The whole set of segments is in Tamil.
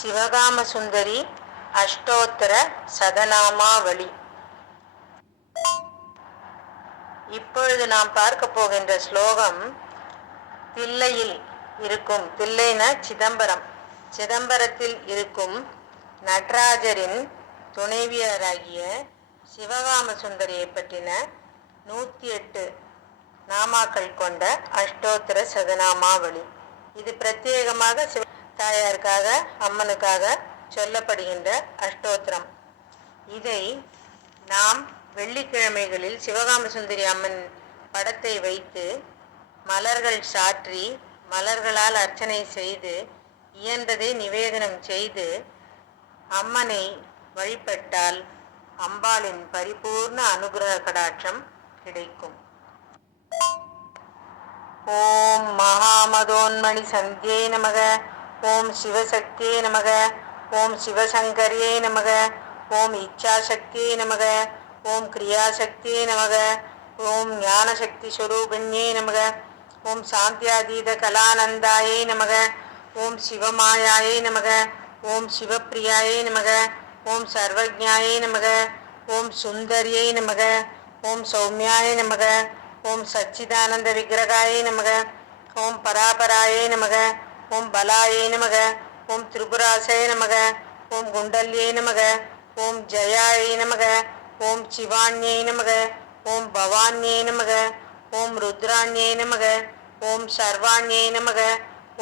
சிவகாம சுந்தரி அஷ்டோத்தர சதநாமாவளி. இப்பொழுது நாம் பார்க்க போகின்ற ஸ்லோகம் தில்லையில் இருக்கும் தில்லைனா சிதம்பரம். சிதம்பரத்தில் இருக்கும் நடராஜரின் துணைவியராகிய சிவகாம சுந்தரியை பற்றின நூற்றி எட்டு நாமாக்கள் கொண்ட அஷ்டோத்திர சதநாமாவளி. இது பிரத்யேகமாக சிவ தாயாருக்காக அம்மனுக்காக சொல்லப்படுகின்ற அஷ்டோத்திரம். இதை நாம் வெள்ளிக்கிழமைகளில் சிவகாம சுந்தரி அம்மன் படத்தை வைத்து மலர்கள் சாற்றி மலர்களால் அர்ச்சனை செய்து இயன்றதை நிவேதனம் செய்து அம்மனை வழிபட்டால் அம்பாளின் பரிபூர்ண அனுகிரக கடாட்சம் கிடைக்கும். ஓம் மகாமதோன்மணி சந்தியை நமக. ஓம் சிவசக்தியே நமக ஓம் சிவசங்கரியே நமக ஓம் இச்சாசக்தியே நமக ஓம் கிரியாசக்தியே நமக ஓம் ஞானசக்தி ஸ்வரூபிணியே நமக ஓம் சாந்தியாதீத கலானந்தாயே நமக ஓம் சிவமாயாயே நமக ஓம் சிவப்பிரியாயே நமக ஓம் சர்வஜாயே நமக ஓம் சுந்தரியை நமக ஓம் சௌமியாய நமக ஓம் சச்சிதானந்த விக்கிரகாயை நமக ஓம் பராபராயை நமக ஓம் பலாயை நமக ஓம் திரிபுராசய நமக ஓம் குண்டல்யை நமக ஓம் ஜயாயை நமக ஓம் சிவான்யை நமக ஓம் பவான்யை நமக ஓம் ருத்ராண்யை நமக ஓம் சர்வாண்யை நமக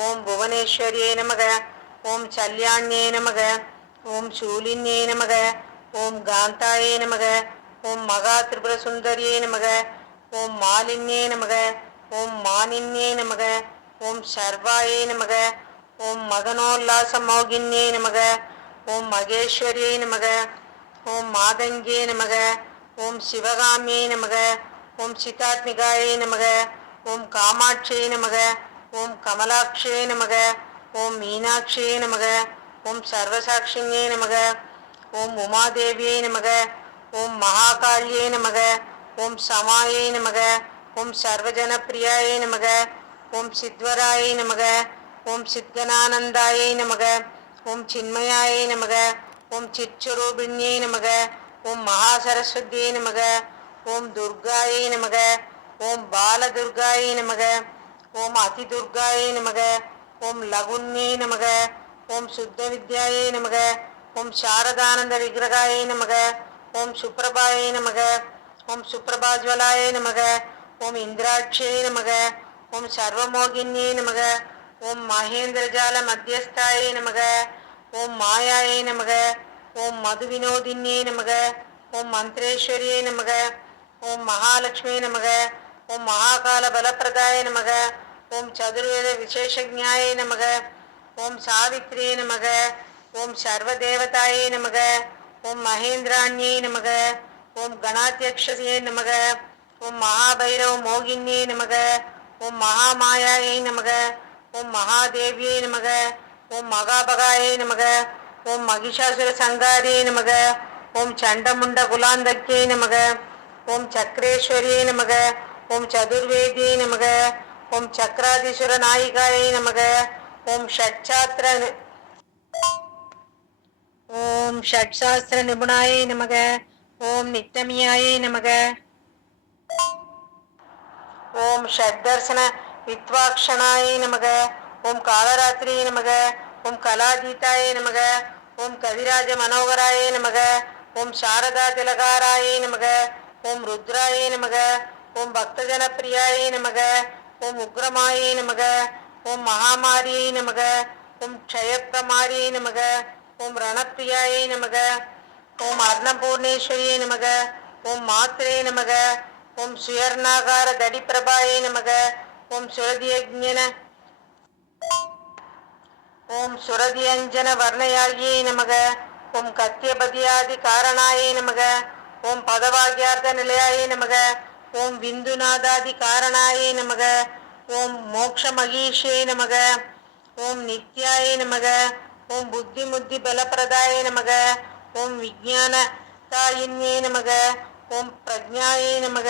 ஓம் புவனேஸ்வரியை நமக ஓம் சல்யாண்யை நமக ஓம் சூலின்யை நமக ஓம் காந்தாயை நமக ஓம் மகா திரிபுர சுந்தரியை நமக ஓம் மாலின்யே நமக ஓம் மானின்யே நமக ஓம் சர்வாயே நமக ஓம் மகனோல்லாச மோகின்யே நமக ஓம் மகேஸ்வரியே நமக ஓம் மாதங்கே நமக ஓம் சிவகாமியே நமக ஓம் சிதாத்மிகாயே நமக ஓம் காமாட்சியே நமக ஓம் கமலாட்சியே நமக ஓம் மீனாட்சியே நமக ஓம் சர்வசாட்சியே நமக ஓம் உமாதேவியே நமக ஓம் மகாகாளியே நமக ஓம் சமாயே நமக ஓம் சர்வஜனப்பிரியாயே நமக ஓம் சித்வராயே நமக ஓம் சித்கனானந்தாயே நமக ஓம் சின்மயாயே நமக ஓம் சிற்சுரூபிண்யே நமக ஓம் மகாசரஸ்வதியை நமக ஓம் துர்காயை நமக ஓம் பாலதுர்காயை நமக ஓம் அதிதுர்காயை நமக ஓம் லகுன்யை நமக ஓம் சுத்த வித்யாயை நமக ஓம் சாரதானந்த விக்கிரகாயை நமக ஓம் சுப்பிரபாயை நமக ஓம் சுப்பிரபாஜ்வலாயை நமக ஓம் இந்திராட்சியை நமக ஓம் சர்வமோகின்யே நமக ஓம் மகேந்திரஜால மத்தியஸ்தாயை நமக ஓம் மாயாயை நமக ஓம் மது வினோதின்யே நமக ஓம் மந்திரேஸ்வரியை நமக ஓம் மகாலட்சுமி நமக ஓம் மகாகால பலப்பிரதாய நமக ஓம் சதுர்வேத விசேஷஜாயே நமக ஓம் சாவித்ரியே நமக ஓம் சர்வதேவதாயை நமக ஓம் மகேந்திராண்யே நமக ஓம் கணாத்தியக்ஷயே நமக ஓம் மகாபைரவ மோகின்யே நமக ஓம் மகாமாயாயை நமக ஓம் மகாதேவியை நமக ஓம் மகாபகாயை நமக ஓம் மகிஷாசுர சங்காரியை நமக ஓம் சண்டமுண்ட குலாந்தக்கியை நமக ஓம் சக்கரேஸ்வரியை நமக ஓம் சதுர்வேதியை நமக ஓம் சக்கராதீஸ்வர நாயிகாயை நமக ஓம் ஷட்சாத்திர ஓம் ஷட்சாஸ்திர நிபுணாயை நமக ஓம் நித்தமியாயை நமக. ஓம் ஷட்தர்சன வித்வாக்ஷனாய நமக ஓம் காலராத்திரியை நமக ஓம் கலாதீதாய நமக ஓம் கவிராஜ மனோகராய நமக ஓம் சாரதா திலகாராய நமக ஓம் ருத்ராய நமக ஓம் பக்தஜன பிரியாய நமக ஓம் உக்ரமாய நமக ஓம் மகாமாரியை நமக ஓம் க்ஷயப்பிரமாரியை நமக ஓம் ரணப்பிரியாயை நமக ஓம் அர்ணபூர்ணேஸ்வரியை நமக ஓம் மாத்திரே நமக ஓம் சுயர்ணாகார தடிப்பிரபாயை நமக. ஓம் சுரதியஜன ஓம் சுரதியஞ்சன வர்ணயாகியை நமக. ஓம் கத்தியபதியாதி காரணாயை நமக. ஓம் பதவாகியார்த்த நிலையாயை நமக. ஓம் விந்துநாதாதி காரணாயை நமக. ஓம் மோக்ஷ மகீஷே நமக. ஓம் நித்யாயை நமக. ஓம் புத்தி முத்தி பலப்பிரதாய நமக. ஓம் விஜான தாயின்யே நமக. ஓம் பிரஜாயை நமக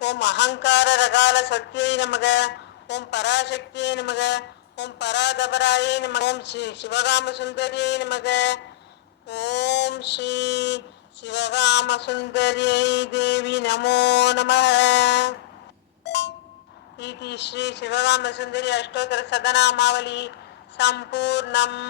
ஓம் அகங்கார ரகால சக்தியை நமக ஓம் பராசக்தியை நமக ஓம் பராதபராயை நம ஓம் ஸ்ரீ சிவகாம சுந்தரியை நமக. ஓம் ஸ்ரீ சிவகாம சுந்தரியை தேவி நமோ நம இது ஸ்ரீ சிவகாம சுந்தரி அஷ்டோத்தர சதனாமாவளி சம்பூர்ணம்.